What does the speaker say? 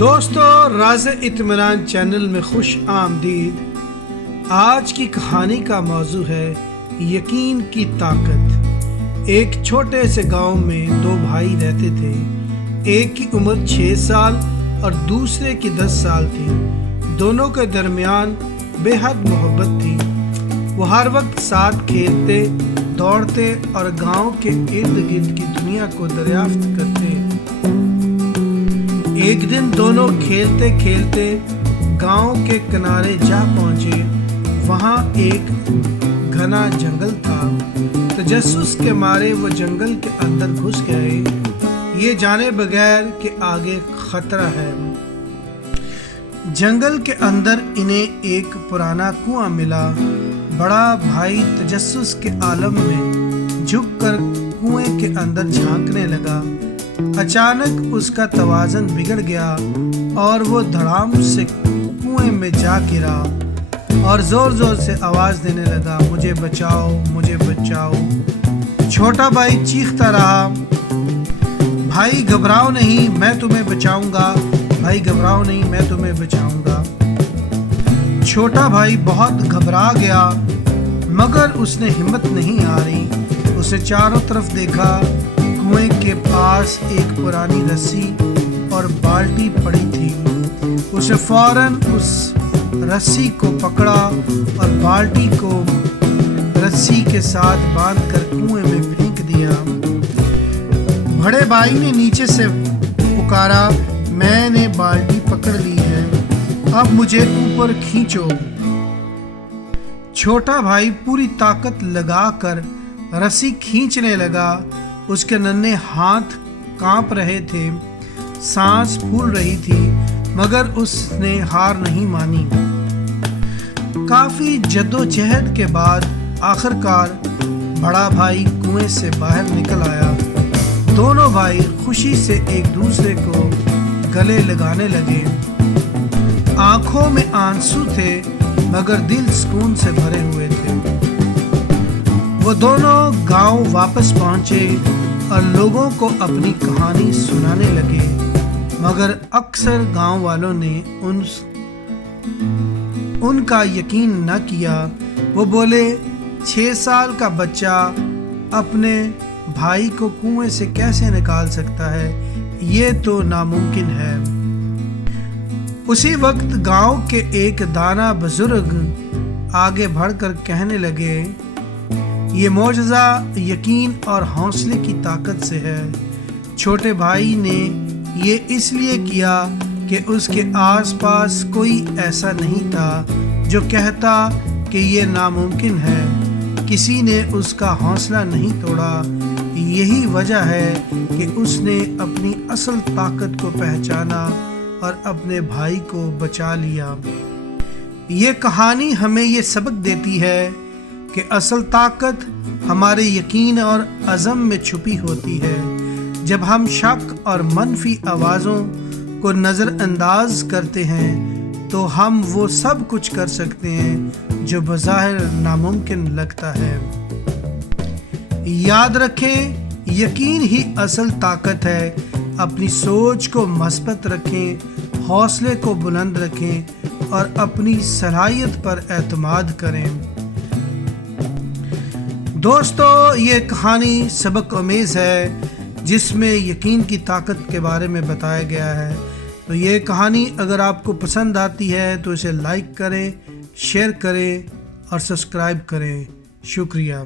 دوستو، راز اطمینان چینل میں خوش آمدید۔ آج کی کہانی کا موضوع ہے یقین کی طاقت۔ ایک چھوٹے سے گاؤں میں دو بھائی رہتے تھے۔ ایک کی عمر 6 سال اور دوسرے کی 10 سال تھی۔ دونوں کے درمیان بے حد محبت تھی۔ وہ ہر وقت ساتھ کھیلتے، دوڑتے اور گاؤں کے ارد گرد کی دنیا کو دریافت کرتے۔ ایک دن دونوں کھیلتے کھیلتے گاؤں کے کنارے جا پہنچے۔ وہاں ایک گھنا جنگل تھا۔ تجسس کے مارے وہ جنگل کے اندر گھس گئے، یہ جانے بغیر کہ آگے خطرہ ہے۔ جنگل کے اندر انہیں ایک پرانا کنواں ملا۔ بڑا بھائی تجسس کے عالم میں جھک کر کنویں کے اندر جھانکنے لگا۔ اچانک اس کا توازن بگڑ گیا اور وہ دھڑام سے کنویں میں جا گرا اور زور زور سے آواز دینے لگا، مجھے بچاؤ، مجھے بچاؤ۔ چھوٹا بھائی چیختا رہا، بھائی گھبراؤ نہیں، میں تمہیں بچاؤں گا، بھائی گھبراؤ نہیں، میں تمہیں بچاؤں گا۔ چھوٹا بھائی بہت گھبرا گیا، مگر اس نے ہمت نہیں ہاری۔ اس نے چاروں طرف دیکھا، کنویں کے پاس ایک پرانی رسی اور بالٹی پڑی تھی۔ اس نے فوراً اس رسی کو پکڑا اور بالٹی کو رسی کے ساتھ باندھ کر کنویں میں پھینک دیا۔ بڑے بھائی نے نیچے سے پکارا، میں نے بالٹی پکڑ لی ہے، اب مجھے اوپر کھینچو۔ چھوٹا بھائی پوری طاقت لگا کر رسی کھینچنے لگا۔ اس کے ننھے ہاتھ کانپ رہے تھے، سانس پھول رہی تھی، مگر اس نے ہار نہیں مانی۔ کافی جدوجہد کے بعد آخرکار بڑا بھائی کنویں سے باہر نکل آیا۔ دونوں بھائی خوشی سے ایک دوسرے کو گلے لگانے لگے۔ آنکھوں میں آنسو تھے، مگر دل سکون سے بھرے ہوئے تھے۔ وہ دونوں گاؤں واپس پہنچے اور لوگوں کو اپنی کہانی سنانے لگے، مگر اکثر گاؤں والوں نے ان کا یقین نہ کیا۔ وہ بولے، 6 سال کا بچہ اپنے بھائی کو کنویں سے کیسے نکال سکتا ہے؟ یہ تو ناممکن ہے۔ اسی وقت گاؤں کے ایک دانا بزرگ آگے بڑھ کر کہنے لگے، یہ معجزہ یقین اور حوصلے کی طاقت سے ہے۔ چھوٹے بھائی نے یہ اس لیے کیا کہ اس کے آس پاس کوئی ایسا نہیں تھا جو کہتا کہ یہ ناممکن ہے۔ کسی نے اس کا حوصلہ نہیں توڑا۔ یہی وجہ ہے کہ اس نے اپنی اصل طاقت کو پہچانا اور اپنے بھائی کو بچا لیا۔ یہ کہانی ہمیں یہ سبق دیتی ہے کہ اصل طاقت ہمارے یقین اور عزم میں چھپی ہوتی ہے۔ جب ہم شک اور منفی آوازوں کو نظر انداز کرتے ہیں تو ہم وہ سب کچھ کر سکتے ہیں جو بظاہر ناممکن لگتا ہے۔ یاد رکھیں، یقین ہی اصل طاقت ہے۔ اپنی سوچ کو مثبت رکھیں، حوصلے کو بلند رکھیں اور اپنی صلاحیت پر اعتماد کریں۔ دوستو، یہ کہانی سبق آمیز ہے جس میں یقین کی طاقت کے بارے میں بتایا گیا ہے۔ تو یہ کہانی اگر آپ کو پسند آتی ہے تو اسے لائک کریں، شیئر کریں اور سبسکرائب کریں۔ شکریہ۔